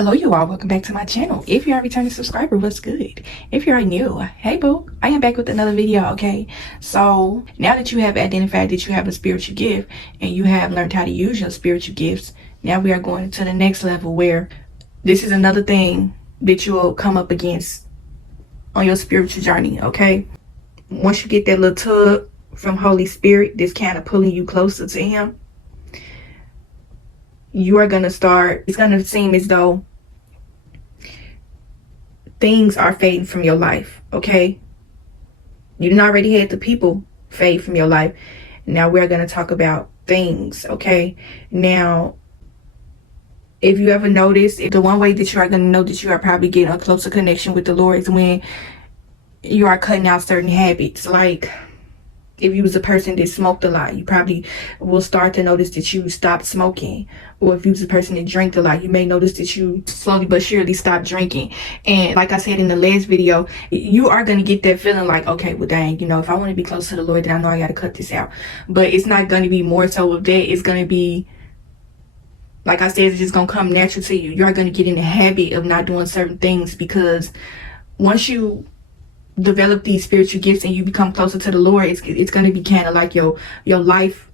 Hello you all, welcome back to my channel. If you're a returning subscriber, what's good? If you're new, hey boo, I am back with another video. Okay, so now that you have identified that you have a spiritual gift and you have learned how to use your spiritual gifts, now we are going to the next level where this is another thing that you will come up against on your spiritual journey. Okay, once you get that little tug from Holy Spirit that's kind of pulling you closer to him, you are going to start, it's going to seem as though things are fading from your life. Okay, you didn't already had the people fade from your life. Now we're going to talk about things. Okay, now if you ever notice, the one way that you are going to know that you are probably getting a closer connection with the Lord is when you are cutting out certain habits. Like if you was a person that smoked a lot, you probably will start to notice that you stopped smoking. Or if you was a person that drank a lot, you may notice that you slowly but surely stopped drinking. And like I said in the last video, you are going to get that feeling like, okay, well dang, you know, if I want to be close to the Lord, then I know I got to cut this out. But it's not going to be more so of that. It's going to be, like I said, it's just going to come natural to you. You're going to get in the habit of not doing certain things, because once you develop these spiritual gifts and you become closer to the Lord, it's going to be kind of like your life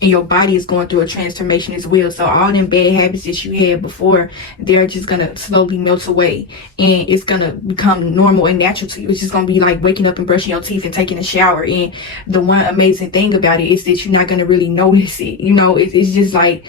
and your body is going through a transformation as well. So all them bad habits that you had before, they're just going to slowly melt away, and it's going to become normal and natural to you. It's just going to be like waking up and brushing your teeth and taking a shower. And the one amazing thing about it is that you're not going to really notice it. You know, it's just like,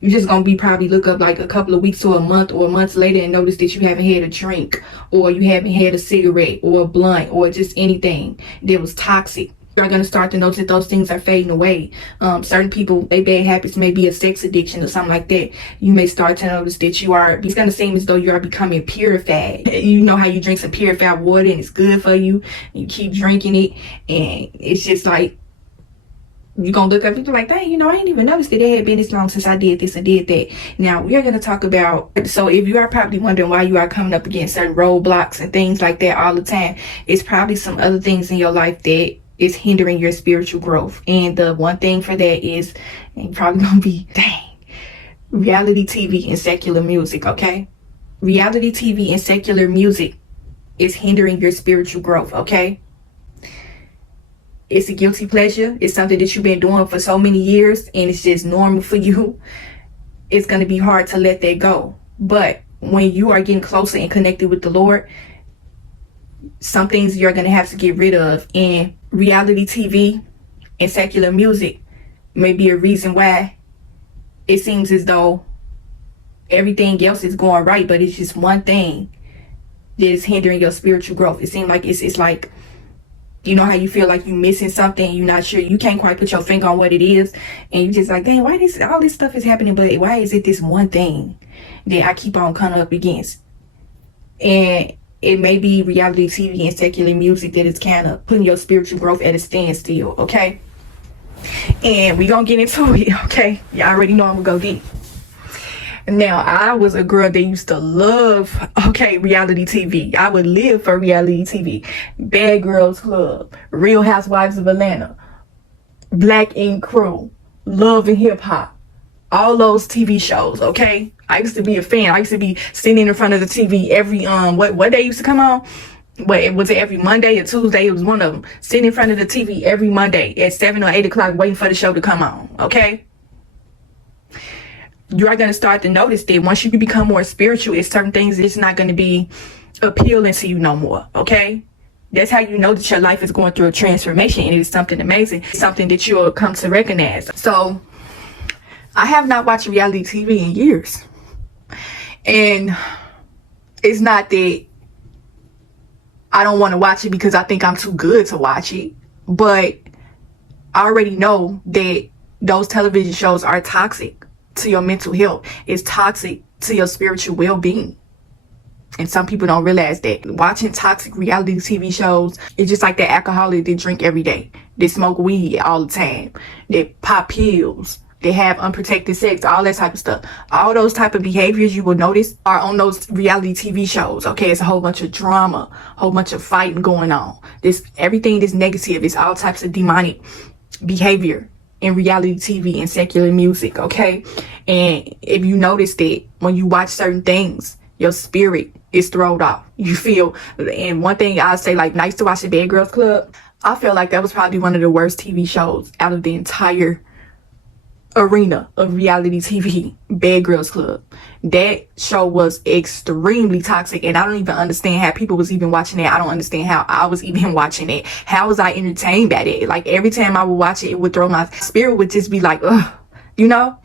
you're just going to be probably look up like a couple of weeks or a month or months later and notice that you haven't had a drink, or you haven't had a cigarette or a blunt or just anything that was toxic. You're going to start to notice that those things are fading away. Certain people, their bad habits may be a sex addiction or something like that. You may start to notice that it's going to seem as though you are becoming purified. You know how you drink some purified water and it's good for you. You keep drinking it and it's just like, you're going to look up and be like, dang, you know, I didn't even notice that it had been this long since I did this or did that. Now, we are going to talk about, so if you are probably wondering why you are coming up against certain roadblocks and things like that all the time, it's probably some other things in your life that is hindering your spiritual growth. And the one thing for that is, and you're probably going to be, dang, reality TV and secular music, okay? Reality TV and secular music is hindering your spiritual growth, okay? It's a guilty pleasure. It's something that you've been doing for so many years and it's just normal for you. It's going to be hard to let that go. But when you are getting closer and connected with the Lord, some things you're going to have to get rid of. And reality TV and secular music may be a reason why it seems as though everything else is going right, but it's just one thing that is hindering your spiritual growth. It seems like it's like, you know how you feel like you're missing something, you're not sure, you can't quite put your finger on what it is, and you're just like, dang, why all this stuff is happening, but why is it this one thing that I keep on coming up against? And it may be reality TV and secular music that is kind of putting your spiritual growth at a standstill, okay? And we gonna get into it, okay? Y'all already know I'm gonna go deep. Now, I was a girl that used to love, reality TV. I would live for reality TV. Bad Girls Club, Real Housewives of Atlanta, Black Ink Crew, Love and Hip Hop, all those TV shows, okay? I used to be a fan. I used to be sitting in front of the TV every, what day used to come on? Was it every Monday or Tuesday? It was one of them. Sitting in front of the TV every Monday at 7 or 8 o'clock waiting for the show to come on, okay? You are going to start to notice that once you become more spiritual, it's certain things that's not going to be appealing to you no more, okay? That's how you know that your life is going through a transformation, and it is something amazing, something that you'll come to recognize. So, I have not watched reality TV in years. And it's not that I don't want to watch it because I think I'm too good to watch it, but I already know that those television shows are toxic to your mental health. It's toxic to your spiritual well-being, and some people don't realize that. Watching toxic reality TV shows, it's just like the alcoholic that drink every day, they smoke weed all the time, they pop pills, they have unprotected sex, all that type of stuff. All those type of behaviors you will notice are on those reality TV shows, okay? It's a whole bunch of drama, a whole bunch of fighting going on. Everything that's negative, it's all types of demonic behavior in reality TV and secular music, okay? And if you notice that when you watch certain things, your spirit is thrown off. You feel, and one thing I say, like, I used to watch the Bad Girls Club. I feel like that was probably one of the worst TV shows out of the entire arena of reality TV. Bad Girls Club. That show was extremely toxic, and I don't even understand how people was even watching it. I don't understand how I was even watching it. How was I entertained by it? Like, every time I would watch it, it would throw my spirit would just be like, ugh, you know?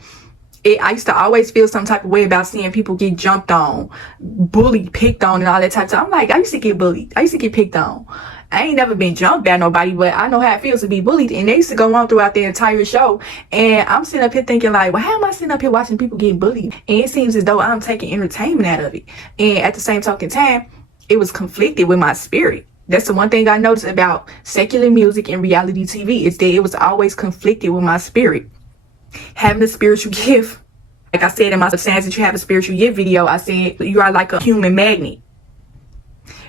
I used to always feel some type of way about seeing people get jumped on, bullied, picked on, and all that type of stuff. I'm like, I used to get bullied. I used to get picked on. I ain't never been jumped by nobody, but I know how it feels to be bullied. And they used to go on throughout the entire show. And I'm sitting up here thinking, like, well, how am I sitting up here watching people getting bullied? And it seems as though I'm taking entertainment out of it. And at the same token time, it was conflicted with my spirit. That's the one thing I noticed about secular music and reality TV, is that it was always conflicted with my spirit. Having a spiritual gift, like I said in my Signs That You Have a Spiritual Gift video, I said you are like a human magnet.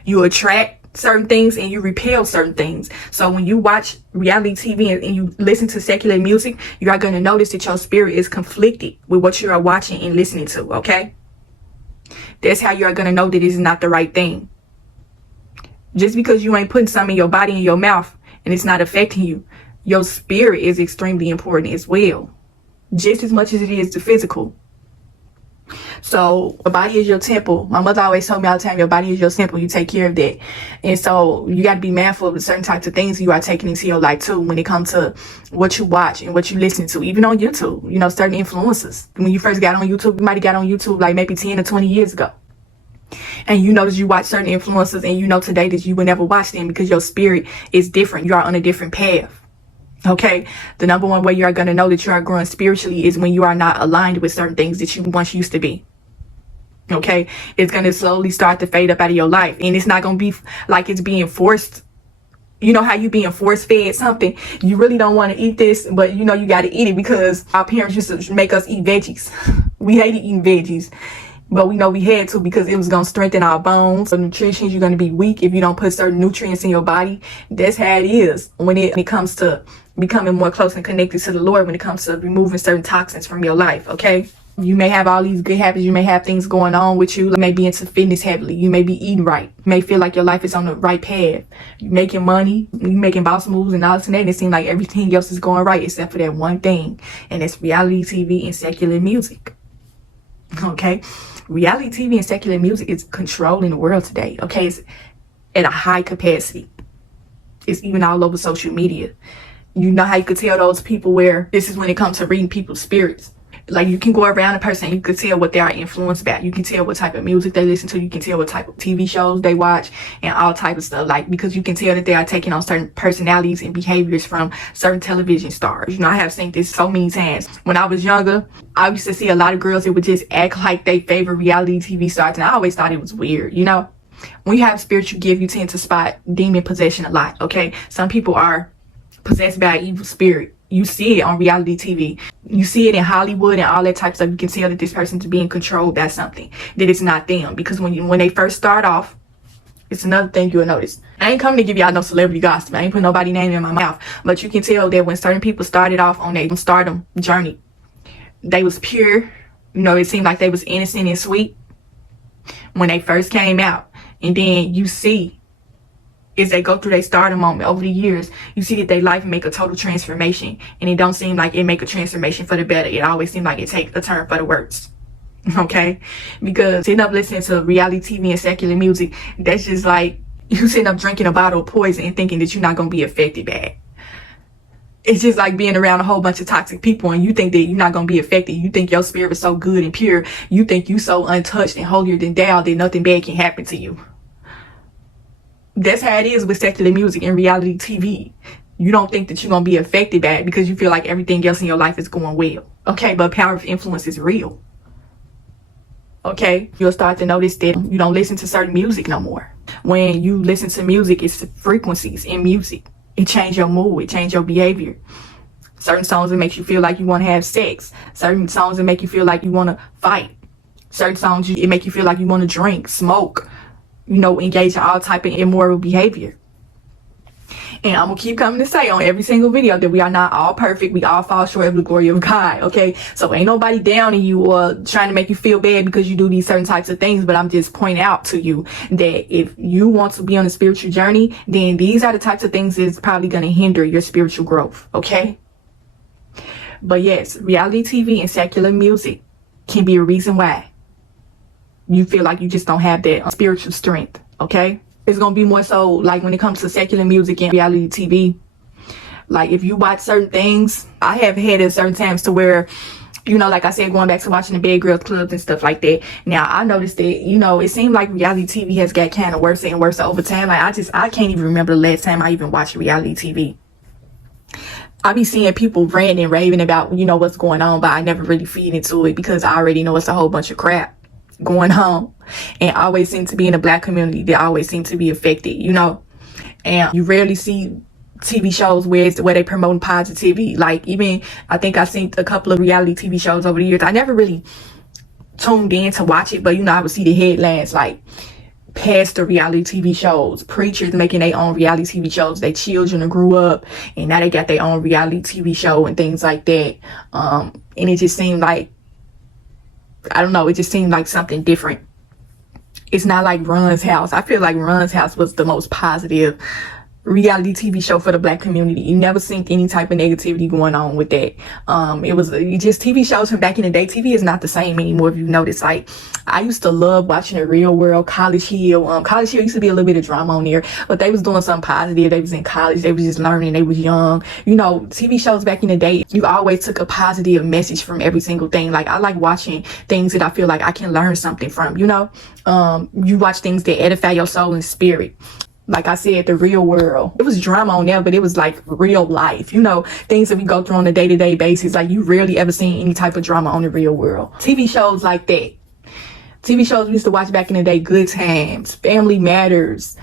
You attract certain things and you repel certain things. So when you watch reality TV and you listen to secular music, you are going to notice that your spirit is conflicted with what you are watching and listening to, okay? That's how you are going to know that it is not the right thing. Just because you ain't putting something in your body and your mouth and it's not affecting you, your spirit is extremely important as well, just as much as it is the physical. So the body is your temple. My mother always told me all the time, your body is your temple. You take care of that. And so you got to be mindful of certain types of things you are taking into your life too, when it comes to what you watch and what you listen to, even on YouTube. You know, certain influencers. When you first got on YouTube, you might have got on YouTube like maybe 10 or 20 years ago. And you notice you watch certain influencers and you know today that you would never watch them because your spirit is different. You are on a different path. Okay, the number one way you are going to know that you are growing spiritually is when you are not aligned with certain things that you once used to be. Okay, it's going to slowly start to fade up out of your life, and it's not going to be like it's being forced. You know how you being force fed something, you really don't want to eat this, but you know you got to eat it because our parents used to make us eat veggies. We hated eating veggies, but we know we had to because it was going to strengthen our bones. So nutrition, you're going to be weak if you don't put certain nutrients in your body. That's how it is when it comes to becoming more close and connected to the Lord, when it comes to removing certain toxins from your life, okay? You may have all these good habits. You may have things going on with you. You may be into fitness heavily. You may be eating right. You may feel like your life is on the right path. You're making money. You're making boss moves and all this and that. And it seems like everything else is going right except for that one thing. And it's reality TV and secular music. Okay? Reality TV and secular music is controlling the world today. Okay? It's at a high capacity. It's even all over social media. You know how you could tell those people where this is when it comes to reading people's spirits. Like, you can go around a person and you can tell what they are influenced by. You can tell what type of music they listen to. You can tell what type of TV shows they watch and all type of stuff. Like, because you can tell that they are taking on certain personalities and behaviors from certain television stars. You know, I have seen this so many times. When I was younger, I used to see a lot of girls that would just act like they favorite reality TV stars. And I always thought it was weird, you know? When you have spiritual gift, you tend to spot demon possession a lot, okay? Some people are possessed by an evil spirit. You see it on reality TV. You see it in Hollywood and all that type of stuff. You can tell that this person's being controlled by something, that it's not them. Because when they first start off, it's another thing you'll notice. I ain't coming to give y'all no celebrity gossip. I ain't putting nobody's name in my mouth. But you can tell that when certain people started off on their stardom journey, they was pure. You know, it seemed like they was innocent and sweet when they first came out. And then you see, as they go through their stardom moment over the years, you see that their life make a total transformation. And it don't seem like it make a transformation for the better. It always seems like it take a turn for the worse. Okay? Because sitting up listening to reality TV and secular music, that's just like you sitting up drinking a bottle of poison and thinking that you're not going to be affected by it. It's just like being around a whole bunch of toxic people and you think that you're not going to be affected. You think your spirit is so good and pure. You think you so untouched and holier than thou that nothing bad can happen to you. That's how it is with secular music and reality TV. You don't think that you're going to be affected by it because you feel like everything else in your life is going well. Okay, but power of influence is real. Okay, you'll start to notice that you don't listen to certain music no more. When you listen to music, it's the frequencies in music. It changes your mood, it changes your behavior. Certain songs that make you feel like you want to have sex. Certain songs that make you feel like you want to fight. Certain songs it make you feel like you want to drink, smoke, you know, engage in all type of immoral behavior. And I'm gonna keep coming to say on every single video that we are not all perfect. We all fall short of the glory of God, okay? So ain't nobody downing you or trying to make you feel bad because you do these certain types of things, but I'm just pointing out to you that if you want to be on a spiritual journey, then these are the types of things that's probably gonna hinder your spiritual growth, okay? But yes, reality TV and secular music can be a reason why you feel like you just don't have that spiritual strength, okay? It's gonna be more so like when it comes to secular music and reality TV. Like if you watch certain things, I have had at certain times to where, you know, like I said, going back to watching the Bad Girls Clubs and stuff like that. Now I noticed that, you know, it seemed like reality TV has got kind of worse and worse over time. Like I can't even remember the last time I even watched reality TV. I be seeing people ranting and raving about, you know, what's going on, but I never really feed into it because I already know it's a whole bunch of crap going on. And I always seem to be in the Black community that always seem to be affected, you know. And you rarely see TV shows where they promote positivity. Like even I think I've seen a couple of reality TV shows over the years. I never really tuned in to watch it, but you know, I would see the headlines like pastor reality TV shows, preachers making their own reality TV shows. Their children grew up and now they got their own reality TV show and things like that. And it just seemed like, I don't know, it just seemed like something different. It's not like Run's House. I feel like Run's House was the most positive reality TV show for the Black community. You never seen any type of negativity going on with that. It was just TV shows from back in the day. TV is not the same anymore. If you notice, like I used to love watching The Real World, College Hill. College Hill used to be a little bit of drama on there, but they was doing something positive. They was in college. They was just learning. They was young. You know, TV shows back in the day, you always took a positive message from every single thing. Like I like watching things that I feel like I can learn something from, you know. You watch things that edify your soul and spirit. Like I said, The Real World. It was drama on there, but it was like real life. You know, things that we go through on a day-to-day basis. Like you rarely ever seen any type of drama on The Real World. TV shows like that. TV shows we used to watch back in the day, Good Times, Family Matters,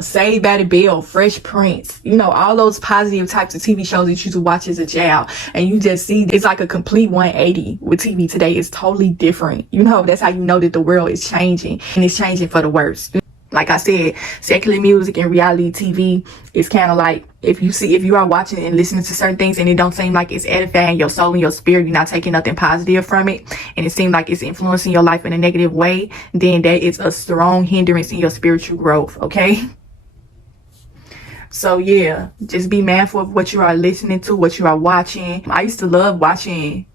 Saved by the Bell, Fresh Prince. You know, all those positive types of TV shows that you used to watch as a child. And you just see it's like a complete 180 with TV today. It's totally different. You know, that's how you know that the world is changing. And it's changing for the worse. Like I said, secular music and reality TV is kind of like if you are watching and listening to certain things and it don't seem like it's edifying your soul and your spirit, you're not taking nothing positive from it, and it seems like it's influencing your life in a negative way, then that is a strong hindrance in your spiritual growth, okay? So yeah, just be mindful of what you are listening to, what you are watching. I used to love watching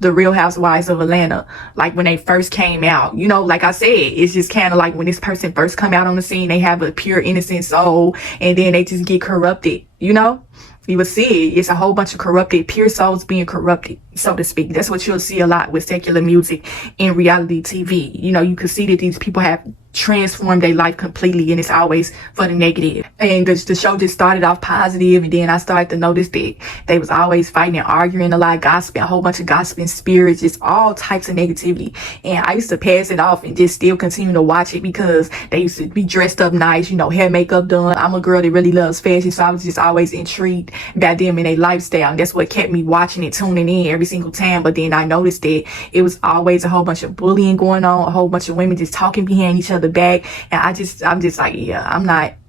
The Real Housewives of Atlanta, like when they first came out. You know, like I said, it's just kind of like when this person first come out on the scene, they have a pure innocent soul and then they just get corrupted, you know. You will see it's a whole bunch of corrupted, pure souls being corrupted, so to speak. That's what you'll see a lot with secular music and reality TV. You know, you can see that these people have transformed their life completely, and it's always for the negative. And the show just started off positive, and then I started to notice that they was always fighting and arguing, a lot of gossip, a whole bunch of gossiping spirits, just all types of negativity. And I used to pass it off and just still continue to watch it because they used to be dressed up nice, you know, hair, makeup done. I'm a girl that really loves fashion, so I was just always intrigued by them and their lifestyle, and that's what kept me watching it, tuning in every single time. But then I noticed that it was always a whole bunch of bullying going on, a whole bunch of women just talking behind each other back, and I'm just like, yeah,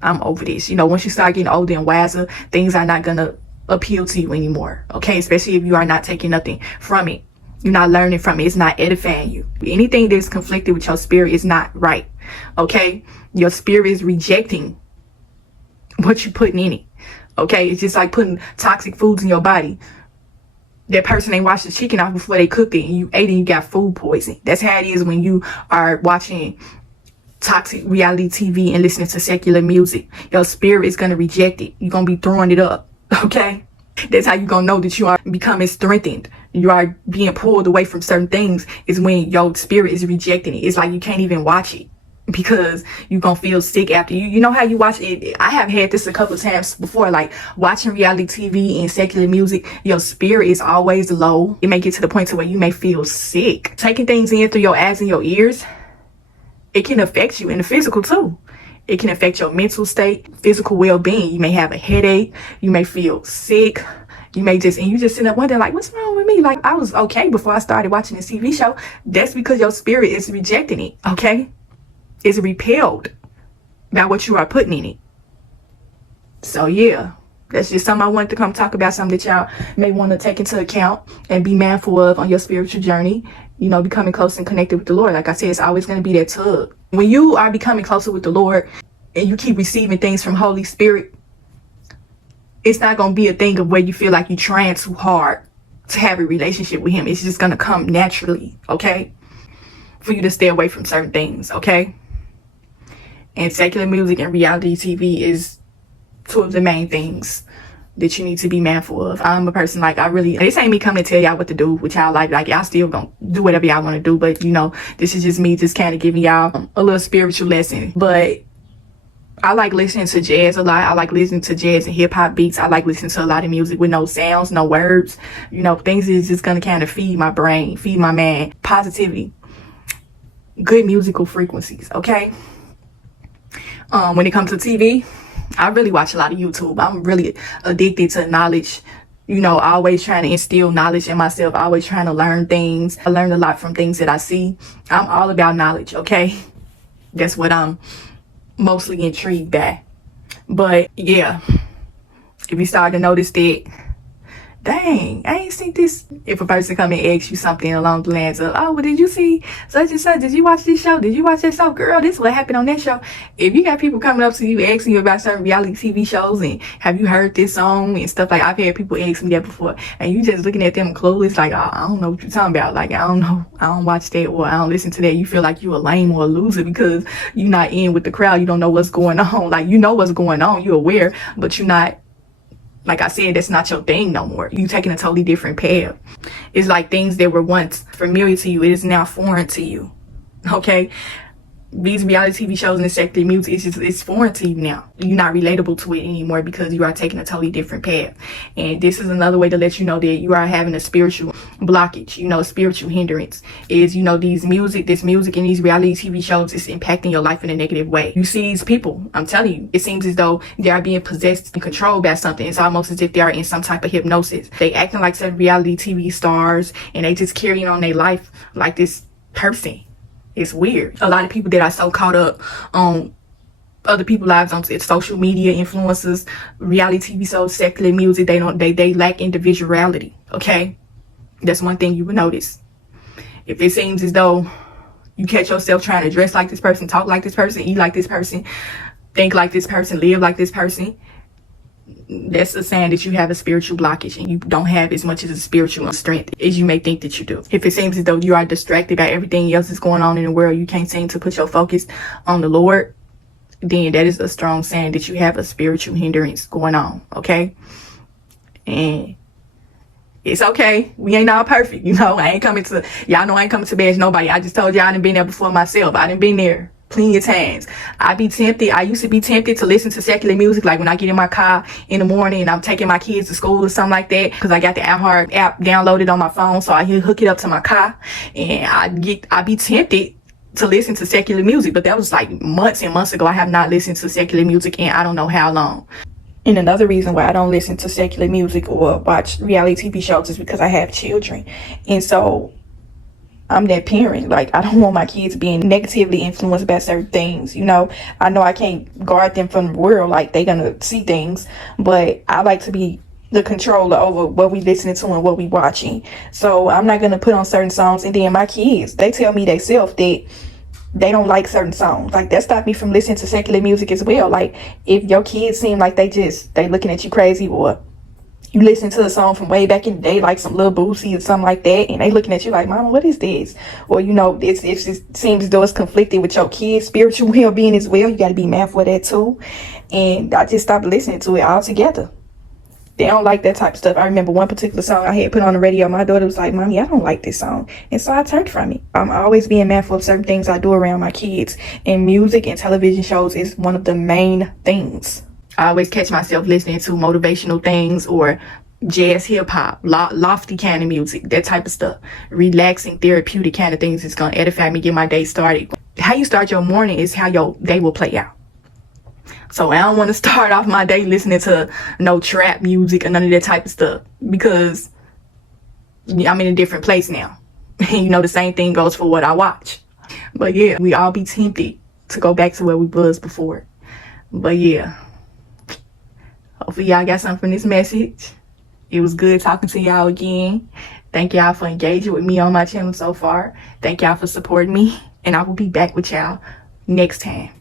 I'm over this. You know, once you start getting older and wiser, things are not gonna appeal to you anymore, okay? Especially if you are not taking nothing from it, you're not learning from it, it's not edifying you. Anything that's conflicted with your spirit is not right, okay? Your spirit is rejecting what you're putting in it, okay? It's just like putting toxic foods in your body. That person ain't washed the chicken off before they cooked it and you ate it and you got food poisoning. That's how it is when you are watching toxic reality TV and listening to secular music. Your spirit is going to reject it. You're going to be throwing it up, okay? That's how you're going to know that you are becoming strengthened. You are being pulled away from certain things is when your spirit is rejecting it. It's like you can't even watch it because you're going to feel sick after. You know how you watch it? I have had this a couple of times before, like watching reality TV and secular music, your spirit is always low. It may get to the point to where you may feel sick. Taking things in through your eyes and your ears, it can affect you in the physical too. It can affect your mental state, physical well-being. You may have a headache. You may feel sick. You may just sit up wondering, like, what's wrong with me? Like, I was okay before I started watching this TV show. That's because your spirit is rejecting it, okay? It's repelled by what you are putting in it. So yeah, that's just something I wanted to come talk about, something that y'all may want to take into account and be mindful of on your spiritual journey. You know, becoming close and connected with the Lord. Like I said, it's always going to be that tug. When you are becoming closer with the Lord and you keep receiving things from Holy Spirit, it's not going to be a thing of where you feel like you're trying too hard to have a relationship with him. It's just going to come naturally, okay? For you to stay away from certain things, okay? And secular music and reality TV is two of the main things that you need to be mindful of. I'm a person, like, this ain't me coming to tell y'all what to do with y'all life. Like, y'all still gonna do whatever y'all want to do, but you know, this is just me just kind of giving y'all a little spiritual lesson. But I like listening to jazz a lot. I like listening to jazz and hip-hop beats. I like listening to a lot of music with no sounds, no words, you know, things is just gonna kind of feed my brain, feed my mind positivity, good musical frequencies, okay? When it comes to TV, I really watch a lot of YouTube. I'm really addicted to knowledge. You know, always trying to instill knowledge in myself. Always trying to learn things. I learn a lot from things that I see. I'm all about knowledge, okay? That's what I'm mostly intrigued by. But yeah, if you start to notice that, dang, I ain't seen this. If a person come and ask you something along the lines of, oh, well, did you see such and such? Did you watch this show? Did you watch that show? Girl, this is what happened on that show. If you got people coming up to you asking you about certain reality TV shows and have you heard this song and stuff, like I've had people ask me that before, and you just looking at them clueless, like, oh, I don't know what you're talking about. Like, I don't know. I don't watch that, or I don't listen to that. You feel like you a lame or a loser because you're not in with the crowd. You don't know what's going on. Like, you know what's going on. You're aware, but you're not. Like I said, that's not your thing no more. You taking a totally different path. It's like things that were once familiar to you, it is now foreign to you. Okay? These reality TV shows and the secular music, it's foreign to you now. You're not relatable to it anymore because you are taking a totally different path. And this is another way to let you know that you are having a spiritual blockage, you know, spiritual hindrance. Is, you know, this music and these reality TV shows is impacting your life in a negative way. You see these people, I'm telling you, it seems as though they are being possessed and controlled by something. It's almost as if they are in some type of hypnosis. They acting like certain reality TV stars and they just carrying on their life like this person. It's weird. A lot of people that are so caught up on other people's lives, on social media influencers, reality TV shows, secular music, they lack individuality. Okay, that's one thing you will notice. If it seems as though you catch yourself trying to dress like this person, talk like this person, eat like this person, think like this person, live like this person, that's a sign that you have a spiritual blockage and you don't have as much as a spiritual strength as you may think that you do. If it seems as though you are distracted by everything else that's going on in the world, you can't seem to put your focus on the Lord, then that is a strong sign that you have a spiritual hindrance going on, okay? And it's okay. We ain't all perfect, you know. Y'all know I ain't coming to bash nobody. I just told y'all I done been there before myself. I done been there plenty of times. I used to be tempted to listen to secular music, like when I get in my car in the morning and I'm taking my kids to school or something like that, because I got the iHeart app downloaded on my phone, so I hook it up to my car and I be tempted to listen to secular music. But that was like months and months ago. I have not listened to secular music in I don't know how long. And another reason why I don't listen to secular music or watch reality TV shows is because I have children, and so I'm that parent. Like, I don't want my kids being negatively influenced by certain things. You know, I know I can't guard them from the world. Like, they're going to see things. But I like to be the controller over what we listening to and what we watching. So I'm not going to put on certain songs. And then my kids, they tell me themselves that they don't like certain songs. Like, that stopped me from listening to secular music as well. Like, if your kids seem like they looking at you crazy, or you listen to a song from way back in the day, like some Lil Boosie or something like that, and they looking at you like, Mama, what is this? Or, you know, it seems as though it's conflicted with your kids' spiritual well-being as well. You got to be mindful of that too. And I just stopped listening to it altogether. They don't like that type of stuff. I remember one particular song I had put on the radio. My daughter was like, Mommy, I don't like this song. And so I turned from it. I'm always being mindful of certain things I do around my kids. And music and television shows is one of the main things. I always catch myself listening to motivational things or jazz, hip hop, lofty kind of music, that type of stuff. Relaxing, therapeutic kind of things is going to edify me, get my day started. How you start your morning is how your day will play out. So I don't want to start off my day listening to no trap music or none of that type of stuff, because I'm in a different place now. You know, the same thing goes for what I watch. But yeah, we all be tempted to go back to where we was before. But yeah, Hopefully y'all got something from this message. It was good talking to y'all again. Thank y'all for engaging with me on my channel so far. Thank y'all for supporting me. And I will be back with y'all next time.